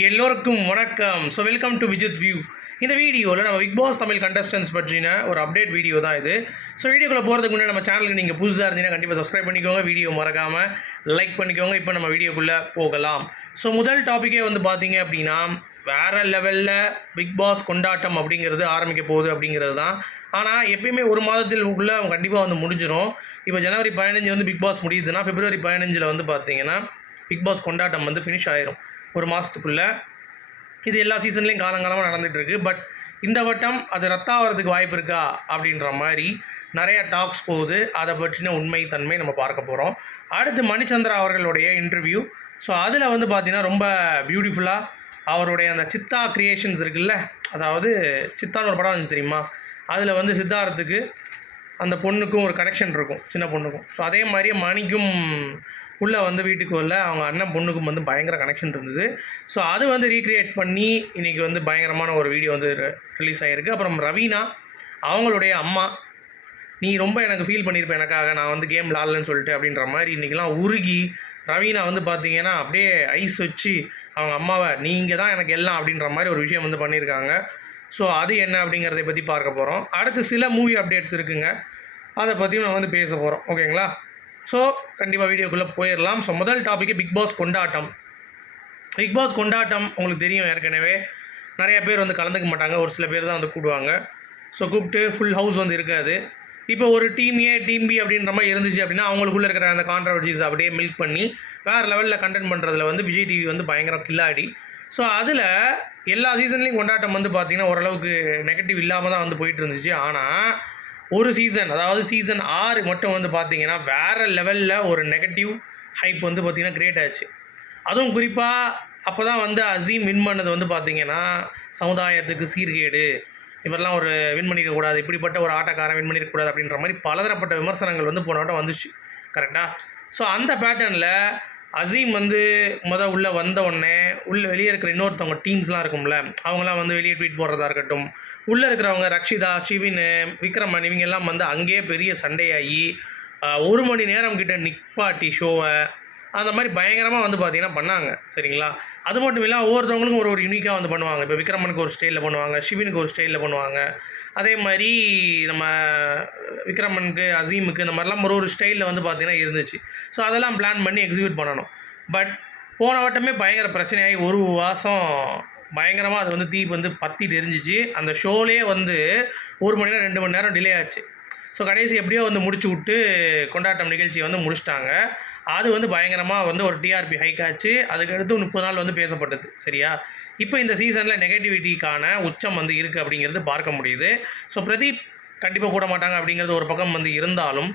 எல்லோருக்கும் வணக்கம். So welcome to Vijith view இந்த வீடியோவில் நம்ம பிக் பாஸ் தமிழ் கண்டஸ்டன்ஸ் பற்றின ஒரு அப்டேட் வீடியோ தான் இது. ஸோ வீடியோக்குள்ளே போகிறதுக்கு முன்னாடி நம்ம சேனலுக்கு நீங்கள் புதுசாக இருந்தீங்கன்னா கண்டிப்பாக சப்ஸ்கிரைப் பண்ணிக்கோங்க. வீடியோ மறக்காமல் லைக் பண்ணிக்கோங்க. இப்போ நம்ம வீடியோக்குள்ளே போகலாம். ஸோ முதல் டாப்பிக்கே வந்து பார்த்தீங்க அப்படின்னா வேறு லெவலில் பிக் பாஸ் கொண்டாட்டம் அப்படிங்கிறது ஆரம்பிக்க போகுது அப்படிங்கிறது தான். ஆனால் எப்பயுமே ஒரு மாதத்தில் உள்ள அவங்க கண்டிப்பாக வந்து முடிஞ்சிடும் இப்போ ஜனவரி பதினஞ்சு வந்து பிக் பாஸ் முடியுதுன்னா பிப்ரவரி பதினஞ்சில் வந்து பார்த்தீங்கன்னா பிக் பாஸ் கொண்டாட்டம் வந்து ஃபினிஷ் ஆயிரும். ஒரு மாதத்துக்குள்ளே இது எல்லா சீசன்லேயும் காலங்காலமாக நடந்துகிட்ருக்கு பட் இந்த வட்டம் அது ரத்தாகிறதுக்கு வாய்ப்பு இருக்கா? அப்படின்ற மாதிரி நிறைய டாக்ஸ் போகுது. அதை பற்றின உண்மை தன்மை நம்ம பார்க்க போகிறோம் அடுத்து மணிச்சந்திரா அவர்களுடைய இன்டர்வியூ ஸோ அதில் வந்து பார்த்தீங்கன்னா ரொம்ப பியூட்டிஃபுல்லாக அவருடைய அந்த சித்தா க்ரியேஷன்ஸ் இருக்குல்ல? அதாவது சித்தான்னு ஒரு படம் வந்து தெரியுமா? அதில் வந்து சித்தார்த்துக்கு அந்த பொண்ணுக்கும் ஒரு கனெக்ஷன் இருக்கும் சின்ன பொண்ணுக்கும். ஸோ அதே மாதிரி மணிக்கும் உள்ளே வந்து வீட்டுக்கு வரல. அவங்க அண்ணன் பொண்ணுக்கும் வந்து பயங்கர கனெக்ஷன் இருந்தது. ஸோ அது வந்து ரீக்ரியேட் பண்ணி இன்றைக்கி வந்து பயங்கரமான ஒரு வீடியோ வந்து ரிலீஸ் ஆகிருக்கு அப்புறம் ரவீனா அவங்களுடைய அம்மா நீ ரொம்ப எனக்கு ஃபீல் பண்ணியிருப்பேன் எனக்காக. நான் வந்து கேம் விளாட்லன்னு சொல்லிட்டு அப்படின்ற மாதிரி இன்றைக்கெலாம் உருகி ரவீனா வந்து பார்த்தீங்கன்னா அப்படியே ஐஸ் வச்சு அவங்க அம்மாவை நீங்கள் தான் எனக்கு எல்லாம் அப்படின்ற மாதிரி ஒரு விஷயம் வந்து பண்ணியிருக்காங்க ஸோ அது என்ன அப்படிங்கிறத பற்றி பார்க்க போகிறோம் அடுத்து சில மூவி அப்டேட்ஸ் இருக்குங்க. அதை பற்றியும் நம்ம வந்து பேச போகிறோம் ஓகேங்களா? ஸோ கண்டிப்பாக வீடியோக்குள்ளே போயிடலாம் ஸோ முதல் டாபிக் பிக் பாஸ் கொண்டாட்டம். பிக் பாஸ் கொண்டாட்டம் உங்களுக்கு தெரியும் ஏற்கனவே. நிறைய பேர் வந்து கலந்துக்க மாட்டாங்க. ஒரு சில பேர் தான் வந்து கூடுவாங்க. ஸோ கூப்பிட்டு ஃபுல் ஹவுஸ் வந்து இருக்காது. இப்போ ஒரு டீம் ஏ டீம் பி அப்படின்ற மாதிரி இருந்துச்சு அப்படின்னா அவங்களுக்குள்ளே இருக்கிற அந்த கான்ட்ரவர்சிஸ் அப்படியே மில்க் பண்ணி வேறு லெவலில் கண்டென்ட் பண்ணுறதுல வந்து விஜய் டிவி வந்து பயங்கரம் கில்லாடி. ஸோ அதில் எல்லா சீசன்லேயும் கொண்டாட்டம் வந்து பார்த்திங்கன்னா ஓரளவுக்கு நெகட்டிவ் இல்லாமல் தான் வந்து போயிட்டு இருந்துச்சு. ஆனால் ஒரு சீசன் அதாவது சீசன் ஆறு மட்டும் வந்து பார்த்தீங்கன்னா வேறு லெவலில் ஒரு நெகட்டிவ் ஹைப் வந்து பார்த்திங்கன்னா கிரியேட் ஆச்சு அதுவும் குறிப்பாக அப்போ தான் வந்து அசீம் வின் பண்ணது வந்து பார்த்திங்கன்னா சமுதாயத்துக்கு சீர்கேடு. இவரெல்லாம் ஒரு வின் பண்ணியிருக்கக்கூடாது இப்படிப்பட்ட ஒரு ஆட்டக்காரன் வின் பண்ணியிருக்கக்கூடாது அப்படின்ற மாதிரி பலதரப்பட்ட விமர்சனங்கள் வந்து போன வந்துச்சு. கரெக்டாக ஸோ அந்த பேட்டர்னில் அசீம் வந்து முத உள்ளே வந்த உடனே வெளியே இருக்கிற இன்னொருத்தவங்க டீம்ஸ்லாம் இருக்கும்ல அவங்களாம் வந்து வெளியே ட்வீட் போடுறதா இருக்கட்டும். உள்ளே இருக்கிறவங்க ரக்ஷிதா சிவின் விக்ரமன் இவங்கெல்லாம் வந்து அங்கேயே பெரிய சண்டையாகி ஒரு மணி நேரம் கிட்ட நிப்பாட்டி ஷோவை அந்த மாதிரி பயங்கரமாக வந்து பார்த்தீங்கன்னா பண்ணாங்க. சரிங்களா? அது மட்டும் இல்லை ஒவ்வொருத்தவங்களுக்கும் ஒரு ஒரு யூனிக்காக வந்து பண்ணுவாங்க. இப்போ விக்ரமனுக்கு ஒரு ஸ்டைலில் பண்ணுவாங்க ஷிவினுக்கு ஒரு ஸ்டைலில் பண்ணுவாங்க. அதே மாதிரி நம்ம விக்ரமனுக்கு அசீமுக்கு இந்த மாதிரிலாம் ஒரு ஒரு ஸ்டைலில் வந்து பார்த்தீங்கன்னா இருந்துச்சு. ஸோ அதெல்லாம் பிளான் பண்ணி எக்ஸிக்யூட் பண்ணணும். பட் போன வட்டமே பயங்கர பிரச்சனையாகி ஒரு மாதம் பயங்கரமாக அது வந்து தீ வந்து பத்திட்டு எரிஞ்சிச்சு. அந்த ஷோலேயே வந்து ஒரு மணி நேரம் ரெண்டு மணி நேரம் டிலே ஆச்சு. ஸோ கடைசி எப்படியோ வந்து முடிச்சு விட்டு கொண்டாட்டம் நிகழ்ச்சியை வந்து முடிச்சிட்டாங்க. அது வந்து பயங்கரமாக வந்து ஒரு டிஆர்பி ஹைக் ஆச்சு. அதுக்கடுத்து முப்பது நாள் வந்து பேசப்பட்டது. சரியா? இப்போ இந்த சீசனில் நெகட்டிவிட்டிக்கான உச்சம் வந்து இருக்குது அப்படிங்கிறது பார்க்க முடியுது. ஸோ பிரதீப் கண்டிப்பாக கூட மாட்டாங்க அப்படிங்கிறது ஒரு பக்கம் வந்து இருந்தாலும்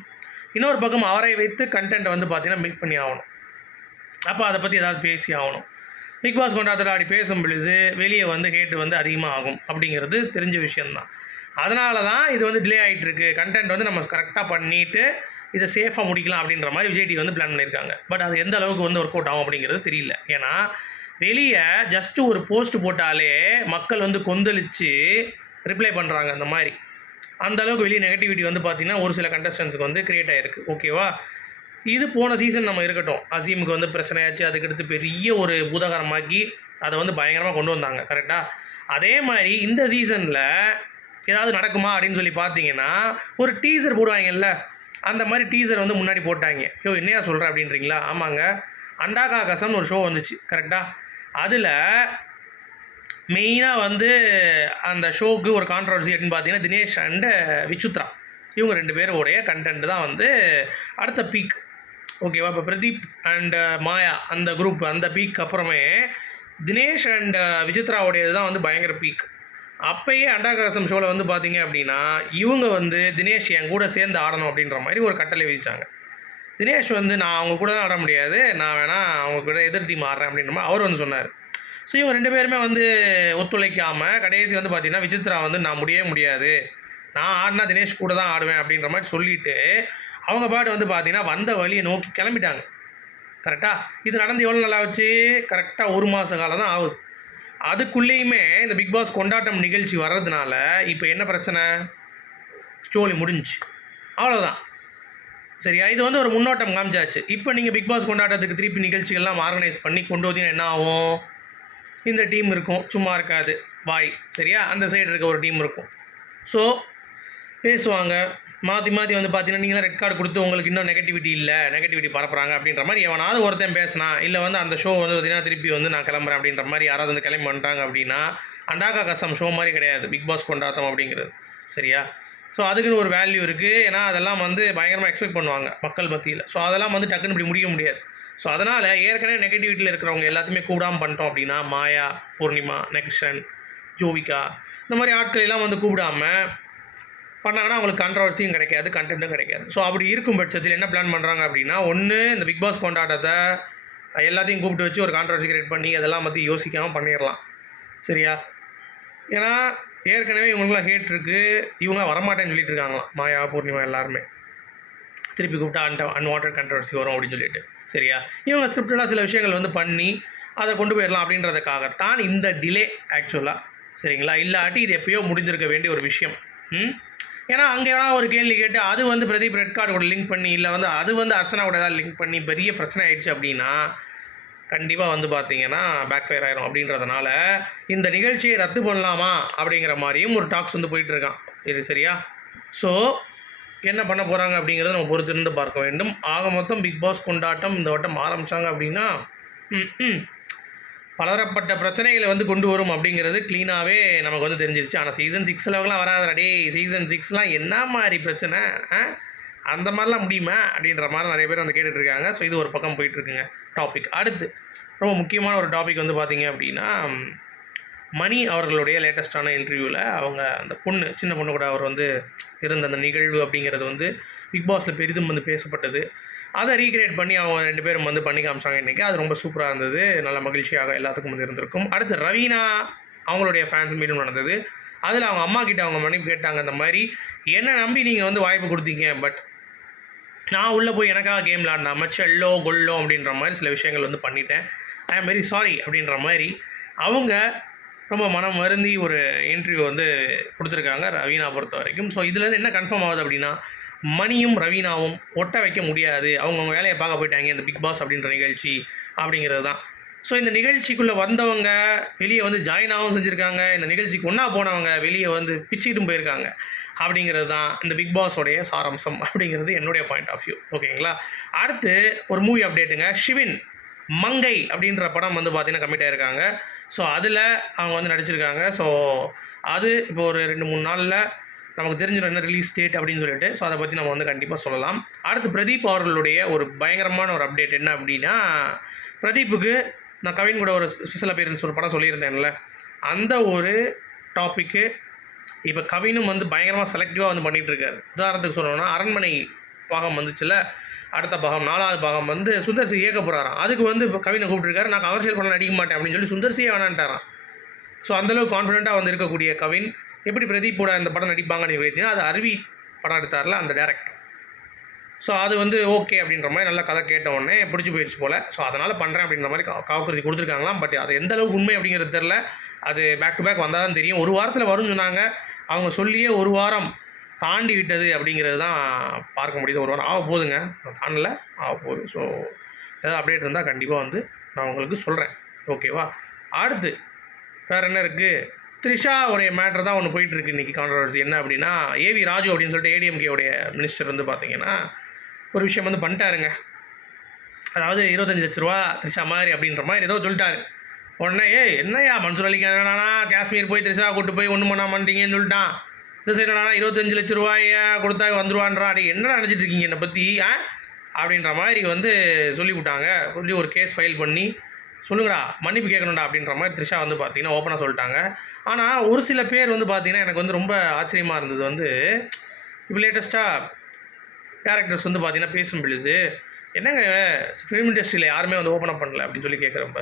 இன்னொரு பக்கம் அவரை வைத்து கண்டென்ட் வந்து பார்த்திங்கன்னா மில்க் பண்ணி ஆகணும். அப்போ அதை பற்றி ஏதாவது பேசி ஆகணும். பிக் பாஸ் கொண்டாடத்தில் அப்படி பேசும் பொழுது வெளியே வந்து ஹேட்டு வந்து அதிகமாக ஆகும் அப்படிங்கிறது தெரிஞ்ச விஷயந்தான் அதனால தான் இது வந்து டிலே ஆகிட்டு இருக்கு. கண்டென்ட் வந்து நம்ம கரெக்டாக பண்ணிவிட்டு இதை சேஃபாக முடிக்கலாம் அப்படின்ற மாதிரி விஜய் டிவி வந்து பிளான் பண்ணியிருக்காங்க. பட் அது எந்த அளவுக்கு வந்து ஒர்க் அவுட் ஆகும் அப்படிங்கிறது தெரியல. ஏன்னா வெளியே ஜஸ்ட் ஒரு போஸ்ட் போட்டாலே மக்கள் வந்து கொந்தளித்து ரிப்ளை பண்ணுறாங்க அந்த மாதிரி. அந்த அளவுக்கு வெளியே நெகட்டிவிட்டி வந்து பார்த்திங்கன்னா ஒரு சில கண்டஸ்டன்ஸுக்கு வந்து கிரியேட் ஆகிருக்கு ஓகேவா இது போன சீசன் நம்ம இருக்கட்டும். அசீமுக்கு வந்து பிரச்சனையாச்சு அதுக்கடுத்து பெரிய ஒரு பூதகரமாக்கி அதை வந்து பயங்கரமாக கொண்டு வந்தாங்க. கரெக்டாக அதே மாதிரி இந்த சீசனில் ஏதாவது நடக்குமா அப்படின்னு சொல்லி பார்த்தீங்கன்னா ஒரு டீசர் போடுவாங்கல்ல? அந்த மாதிரி டீசர் வந்து முன்னாடி போட்டாங்க. யோ என்னையா சொல்கிற அப்படின்றீங்களா? ஆமாங்க. அண்டாகா கசம்னு ஒரு ஷோ வந்துச்சு. கரெக்டாக அதில் மெயினாக வந்து அந்த ஷோக்கு ஒரு கான்ட்ரவர்சி எட்டுன்னு பார்த்தீங்கன்னா தினேஷ் அண்டு விசித்ரா. இவங்க ரெண்டு பேருடைய கண்டென்ட் தான் வந்து அடுத்த பீக் ஓகேவா இப்போ பிரதீப் அண்ட் மாயா அந்த குரூப் அந்த பீக் அப்புறமே தினேஷ் அண்ட் விசித்ராவுடையது தான் வந்து பயங்கர பீக் அப்பயே அண்டாகாசம் ஷோவில் வந்து பார்த்தீங்க அப்படின்னா இவங்க வந்து தினேஷ் என் கூட சேர்ந்து ஆடணும் அப்படின்ற மாதிரி ஒரு கட்டளை விதித்தாங்க தினேஷ் வந்து நான் அவங்க கூட தான் ஆட முடியாது. நான் வேணால் அவங்க கூட எதிர் டீம் ஆடுறேன் அப்படின்ற மாதிரி அவர் வந்து சொன்னார். ஸோ இவங்க ரெண்டு பேருமே வந்து ஒத்துழைக்காமல் கடைசி வந்து பார்த்தீங்கன்னா விசித்ரா வந்து நான் முடியவே முடியாது. நான் ஆடினா தினேஷ் கூட தான் ஆடுவேன் அப்படின்ற மாதிரி சொல்லிட்டு அவங்க பாட்டு வந்து பார்த்திங்கன்னா வந்த வழியை நோக்கி கிளம்பிட்டாங்க. கரெக்டாக இது நடந்து எவ்வளோ நல்லா வச்சு கரெக்டாக ஒரு மாத காலம் தான் ஆகுது. அதுக்குள்ளேயுமே இந்த பிக் பாஸ் கொண்டாட்டம் நிகழ்ச்சி வர்றதுனால இப்போ என்ன பிரச்சனை? ஸ்டோரி முடிஞ்சுச்சு. அவ்வளோதான் சரியா? இது வந்து ஒரு முன்னோட்டம் காமிச்சாச்சு. இப்போ நீங்கள் பிக் பாஸ் கொண்டாட்டத்துக்கு திருப்பி நிகழ்ச்சிகள்லாம் ஆர்கனைஸ் பண்ணி கொண்டு வந்தீங்கன்னா என்ன ஆகும்? இந்த டீம் இருக்கும். சும்மா இருக்காது. பாய் சரியா? அந்த சைடு இருக்க ஒரு டீம் இருக்கும். ஸோ பேசுவாங்க. மாற்றி மாற்றி வந்து பார்த்தீங்கன்னா நீங்களாம் ரெட் கார்டு கொடுத்து உங்களுக்கு இன்னும் நெகட்டிவிட்டி இல்லை நெகட்டிவிட்டி பரப்புறாங்க அப்படின்ற மாதிரி எவனாவது ஒருத்தன் பேசினா இல்லை வந்து அந்த ஷோ வந்து பார்த்தீங்கன்னா திருப்பி வந்து நான் கிளம்புறேன் அப்படின்ற மாதிரி யாராவது வந்து கிளம்பி வந்துட்டாங்க அப்படின்னா அண்டாக்கா கசம் ஷோ மாதிரி கிடையாது. பிக் பாஸ் கொண்டாட்டம் அப்படிங்கிறது. சரியா? ஸோ அதுக்குன்னு ஒரு வேல்யூ இருக்குது ஏன்னா அதெல்லாம் வந்து பயங்கரமாக எக்ஸ்பெக்ட் பண்ணுவாங்க மக்கள் மத்தியில். ஸோ அதெல்லாம் வந்து டக்குன்னு இப்படி முடிக்க முடியாது. ஸோ அதனால் ஏற்கனவே நெகட்டிவிட்டியில் இருக்கிறவங்க எல்லாத்தையுமே கூடாமல் பண்ணிட்டோம் அப்படின்னா மாயா பூர்ணிமா நெக்ஷன் ஜோவிகா இந்த மாதிரி ஆட்கள் எல்லாம் வந்து கூப்பிடாம பண்ணாங்கன்னா அவங்களுக்கு கான்ட்ரவர்சியும் கிடைக்காது கண்டென்ட்டும் கிடைக்காது. ஸோ அப்படி இருக்கும் பட்சத்தில் என்ன பிளான் பண்ணுறாங்க அப்படின்னா ஒன்று இந்த பிக் பாஸ் கொண்டாட்டத்தை எல்லாத்தையும் கூப்பிட்டு வச்சு ஒரு கான்ட்ரவர்சி கிரியேட் பண்ணி அதெல்லாம் பற்றி யோசிக்காமல் பண்ணிடலாம். சரியா? ஏன்னா ஏற்கனவே இவங்களுக்குலாம் ஹேட் இருக்குது இவங்களாம் வரமாட்டேன்னு சொல்லிட்டு இருக்காங்களாம் மாயா பூர்ணிமா எல்லாருமே. திருப்பி கூப்பிட்டா அன் அன்வான்ட் கண்ட்ரவர்சி வரும் அப்படின்னு சொல்லிட்டு. சரியா? இவங்க ஸ்கிரிப்டடாக சில விஷயங்கள் வந்து பண்ணி அதை கொண்டு போயிடலாம் அப்படின்றதுக்காகத்தான் இந்த டிலே ஆக்சுவலாக சரிங்களா? இல்லாட்டி இது எப்பயோ முடிஞ்சிருக்க வேண்டிய ஒரு விஷயம். ம்? ஏன்னா அங்கே வேணால் ஒரு கேள்வி கேட்டு அது வந்து பிரதீப் ரெட் கார்டு கூட லிங்க் பண்ணி இல்லை வந்து அது வந்து அர்ச்சனாவோட ஏதாவது லிங்க் பண்ணி பெரிய பிரச்சனை ஆயிடுச்சு அப்படின்னா கண்டிப்பாக வந்து பார்த்தீங்கன்னா பேக் ஃபயர் ஆயிரும் அப்படின்றதுனால இந்த நிகழ்ச்சியை ரத்து பண்ணலாமா அப்படிங்கிற மாதிரியும் ஒரு டாக்ஸ் வந்து போயிட்டுருக்கான் இது சரியா? ஸோ என்ன பண்ண போகிறாங்க அப்படிங்கிறத நம்ம பொறுத்திருந்து பார்க்க வேண்டும். ஆக மொத்தம் பிக் பாஸ் கொண்டாட்டம் இந்த வட்டம் ஆரம்பித்தாங்க அப்படின்னா ம், ம், பலதரப்பட்ட பிரச்சனைகளை வந்து கொண்டு வரும் அப்படிங்கிறது க்ளீனாகவே நமக்கு வந்து தெரிஞ்சிருச்சு. ஆனால் சீசன் சிக்ஸ்லலாம் வராதுடா டேய். சீசன் சிக்ஸ்லாம் என்ன மாதிரி பிரச்சனை? ஆ? அந்த மாதிரிலாம் முடியுமா? அப்படின்ற மாதிரி நிறைய பேர் வந்து கேட்டுட்ருக்காங்க. ஸோ இது ஒரு பக்கம் போயிட்டுருக்குங்க டாபிக் அடுத்து ரொம்ப முக்கியமான ஒரு டாபிக் வந்து பார்த்திங்க அப்படின்னா மணி அவர்களுடைய லேட்டஸ்டான இன்டர்வியூவில் அவங்க அந்த பொண்ணு சின்ன பொண்ணு கூட அவர் வந்து இருந்த அந்த நிகழ்வு அப்படிங்கிறது வந்து பிக் பாஸில் பெரிதும் வந்து பேசப்பட்டது. அதை ரீக்ரியேட் பண்ணி அவங்க ரெண்டு பேரும் வந்து பண்ணி காமிச்சாங்க இன்றைக்கி அது ரொம்ப சூப்பராக இருந்தது. நல்ல மகிழ்ச்சியாக எல்லாத்துக்கும் வந்து இருந்திருக்கும். அடுத்து ரவீனா அவங்களுடைய ஃபேன்ஸ் மீண்டும் நடந்தது. அதில் அவங்க அம்மா கிட்ட அவங்க மன்னிப்பு கேட்டாங்க அந்த மாதிரி. என்ன நம்பி நீங்கள் வந்து வாய்ப்பு கொடுத்தீங்க பட் நான் உள்ளே போய் எனக்காக கேம் விளாடினாம செல்லோ கொல்லோ அப்படின்ற மாதிரி சில விஷயங்கள் வந்து பண்ணிட்டேன். ஐ ஆம் வெரி சாரி அப்படின்ற மாதிரி அவங்க ரொம்ப மனம் வருந்தி ஒரு இன்டர்வியூ வந்து கொடுத்துருக்காங்க ரவீனா பொறுத்த வரைக்கும் ஸோ இதுலேருந்து என்ன கன்ஃபார்ம் ஆகுது அப்படின்னா மணியும் ரவீனாவும் ஒட்ட வைக்க முடியாது. அவங்கவுங்க வேலையை பார்க்க போயிட்டாங்க இந்த பிக் பாஸ் அப்படின்ற நிகழ்ச்சி அப்படிங்கிறது தான். ஸோ இந்த நிகழ்ச்சிக்குள்ளே வந்தவங்க வெளியே வந்து ஜாயினாகவும் செஞ்சுருக்காங்க. இந்த நிகழ்ச்சிக்கு ஒன்றா போனவங்க வெளியே வந்து பிச்சுக்கிட்டும் போயிருக்காங்க. அப்படிங்கிறது தான் இந்த பிக் பாஸோடைய சாராம்சம் அப்படிங்கிறது என்னுடைய பாயிண்ட் ஆஃப் வியூ ஓகேங்களா அடுத்து ஒரு மூவி அப்டேட்டுங்க ஷிவின் மங்கை அப்படின்ற படம் வந்து பார்த்திங்கன்னா கமிட் ஆயிருக்காங்க. ஸோ அதில் அவங்க வந்து நடிச்சிருக்காங்க. ஸோ அது இப்போ ஒரு ரெண்டு மூணு நாளில் நமக்கு தெரிஞ்சிடும் என்ன ரிலீஸ் டேட் அப்படின்னு சொல்லிட்டு ஸோ அதை பற்றி நம்ம வந்து கண்டிப்பாக சொல்லலாம். அடுத்து பிரதீப் அவர்களுடைய ஒரு பயங்கரமான ஒரு அப்டேட் என்ன அப்படின்னா பிரதீப்புக்கு நான் கவின் கூட ஒரு ஸ்பெஷல் அப்பியரன்ஸ் ஒரு படம் சொல்லியிருந்தேன்ல. அந்த ஒரு டாப்பிக்கு இப்போ கவினும் வந்து பயங்கரமாக செலக்டிவாக வந்து பண்ணிகிட்ருக்காரு உதாரணத்துக்கு சொல்லணும்னா அரண்மனை பாகம் வந்துச்சுல அடுத்த பாகம் நாலாவது பாகம் வந்து சுந்தர்சி இயக்க போகிறாராம் அதுக்கு வந்து இப்போ கவினை கூப்பிட்டுருக்காரு நான் கமர்ஷியல் படம் நடிக்க மாட்டேன் அப்படின்னு சொல்லி சுந்தர்சியே வேணான்ட்டாரான் ஸோ அந்தளவுக்கு கான்ஃபிடெண்ட்டாக வந்து இருக்கக்கூடிய கவின் எப்படி பிரதீப்போட அந்த படம் நடிப்பாங்கன்னு பார்த்தீங்கன்னா அது அருவி படம் எடுத்தார்ல அந்த டேரக்டர் ஸோ அது வந்து ஓகே அப்படின்ற மாதிரி நல்லா கதை கேட்ட உடனே பிடிச்சி போயிடுச்சு போல். ஸோ அதனால் பண்ணுறேன் அப்படின்ற மாதிரி கா- கொடுத்துருக்காங்களாம். பட் அது எந்த அளவுக்கு உண்மை அப்படிங்கிறது தெரில அது பேக் டு பேக் வந்தால் தான் தெரியும். ஒரு வாரத்தில் வரும்னு சொன்னாங்க. அவங்க சொல்லியே ஒரு வாரம் தாண்டி விட்டது அப்படிங்கிறது தான் பார்க்க முடியுது. ஒரு வாரம் ஆக போகுதுங்க நான் தாண்டல ஆக போகுது. ஸோ ஏதாவது அப்டேட் இருந்தால் கண்டிப்பாக வந்து நான் உங்களுக்கு சொல்கிறேன் ஓகேவா அடுத்து வேறு என்ன இருக்குது த்ரிஷா உடைய மேட்ரு தான் ஒன்று போயிட்டுருக்கு இன்றைக்கி கான்ட்ரவர்சி என்ன அப்படின்னா ஏவி ராஜு அப்படின்னு சொல்லிட்டு ஏடிஎம்கே உடைய மினிஸ்டர் வந்து பார்த்தீங்கன்னா ஒரு விஷயம் வந்து பண்ணிட்டாருங்க. அதாவது இருபத்தஞ்சி லட்ச ரூபா த்ரிஷா மாதிரி அப்படின்ற மாதிரி ஏதோ சொல்லிட்டாரு. உடனே ஏய் என்னய்யா மன்சூர் அலிக்கு என்னன்னா காஷ்மீர் போய் த்ரிஷா கூட்டு போய் ஒன்றும் பண்ண மாட்டீங்கன்னு சொல்லிட்டான். இந்த சைடு என்னன்னா இருபத்தஞ்சு லட்ச ரூபாயா கொடுத்தா வந்துருவான்றா? அடி என்ன நினச்சிட்டு இருக்கீங்க என்னை பற்றி ஆ? அப்படின்ற மாதிரி வந்து சொல்லிவிட்டாங்க. சொல்லி ஒரு கேஸ் ஃபைல் பண்ணி சொல்லுங்கடா மன்னிப்பு கேட்கணும்டா அப்படின்ற மாதிரி த்ரிஷா வந்து பார்த்தீங்கன்னா ஓப்பனாக சொல்லிட்டாங்க. ஆனால் ஒரு சில பேர் வந்து பார்த்தீங்கன்னா எனக்கு வந்து ரொம்ப ஆச்சரியமாக இருந்தது வந்து இப்போ லேட்டஸ்ட்டாக டேரக்டர்ஸ் வந்து பார்த்தீங்கன்னா பேசும் பொழுது என்னங்க ஃபிலிம் இண்டஸ்ட்ரியில் யாருமே வந்து ஓப்பன் அப் பண்ணல அப்படின்னு சொல்லி கேட்குறப்ப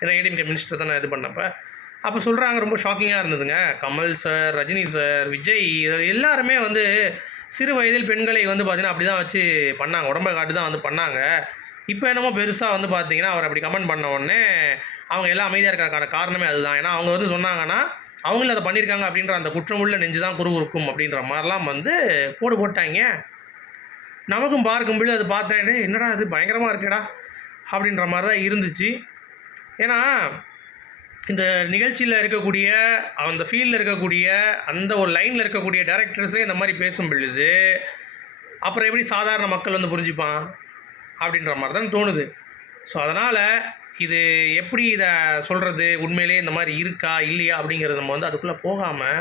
ஏன்னா ஏடிஎம்கே மினிஸ்டர் தான் இது பண்ணப்போ அப்போ சொல்கிறாங்க ரொம்ப ஷாக்கிங்காக இருந்ததுங்க. கமல் சார் ரஜினி சார் விஜய் எல்லாருமே வந்து சிறு வயதில் பெண்களை வந்து பார்த்திங்கன்னா அப்படி தான் வச்சு பண்ணாங்க. உடம்பை காட்டு தான் வந்து பண்ணாங்க. இப்போ என்னமோ பெருசாக வந்து பார்த்தீங்கன்னா அவர் அப்படி கமெண்ட் பண்ண உடனே அவங்க எல்லாம் அமைதியாக இருக்கிறதுக்கான காரணமே அதுதான். ஏன்னா அவங்க வந்து சொன்னாங்கன்னா அவங்களும் அதை பண்ணியிருக்காங்க அப்படின்ற அந்த குற்றமுள்ள நெஞ்சு தான் குறுகுறுக்கும் அப்படின்ற மாதிரிலாம் வந்து போடு போட்டாங்க. நமக்கும் பார்க்கும்பொழுது அது பார்த்தேன் என்னடா இது? பயங்கரமாக இருக்கேடா. அப்படின்ற மாதிரி தான் இருந்துச்சு. ஏன்னா இந்த நிகழ்ச்சியில் இருக்கக்கூடிய அந்த ஃபீல்டில் இருக்கக்கூடிய அந்த ஒரு லைனில் இருக்கக்கூடிய டேரக்டர்ஸே இந்த மாதிரி பேசும் பொழுது அப்புறம் எப்படி சாதாரண மக்கள் வந்து புரிஞ்சுப்பான்? அப்படின்ற மாதிரி தான் தோணுது. ஸோ அதனால் இது எப்படி இதை சொல்கிறது உண்மையிலேயே இந்த மாதிரி இருக்கா? இல்லையா? அப்படிங்கிறது நம்ம வந்து அதுக்குள்ளே போகாமல்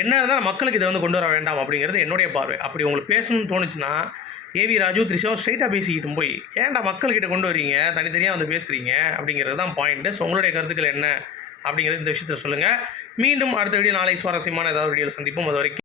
என்ன இருந்தாலும் மக்களுக்கு இதை வந்து கொண்டு வர வேண்டாம் அப்படிங்கிறது என்னுடைய பார்வை. அப்படி உங்களுக்கு பேசணும்னு தோணுச்சுன்னா ஏவி ராஜு த்ரிஷாவும் ஸ்ட்ரைட்டாக பேசிக்கிட்டு போய் ஏன்டா மக்கள்கிட்ட கொண்டு வரீங்க தனித்தனியாக வந்து பேசுகிறீங்க அப்படிங்கிறது தான் பாயிண்ட்டு ஸோ உங்களுடைய கருத்துக்கள் என்ன? அப்படிங்கிறது இந்த விஷயத்தை சொல்லுங்கள் மீண்டும் அடுத்த வீடியோ நாளை சுவாரஸ்யமான ஏதாவது வீடியோவில் சந்திப்போம். அது வரைக்கும்